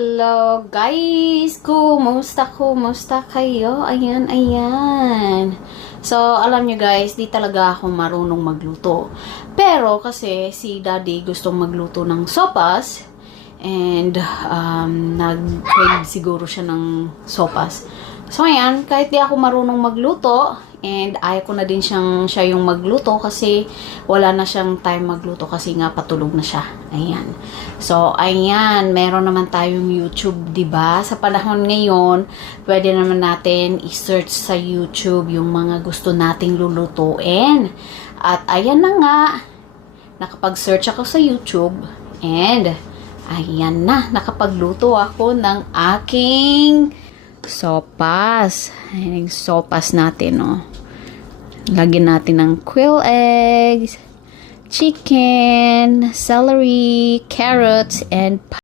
Hello guys! Kumusta kayo? Ayan. So, alam nyo guys, di talaga ako marunong magluto. Pero kasi si daddy gustong magluto ng sopas and nag-crave siguro siya ng sopas. So, ayan, kahit di ako marunong magluto and ayaw ko na din siya yung magluto kasi wala na siyang time magluto kasi nga patulog na siya. Ayan. So, ayan, meron naman tayong YouTube, 'di ba? Sa panahon ngayon, pwede naman natin i-search sa YouTube yung mga gusto nating lulutuin. At ayan na nga, nakapag-search ako sa YouTube and ayan na, nakapagluto ako ng aking sopas. Ayan yung sopas natin, oh. Lagyan natin ng quail eggs, chicken, celery, carrots, and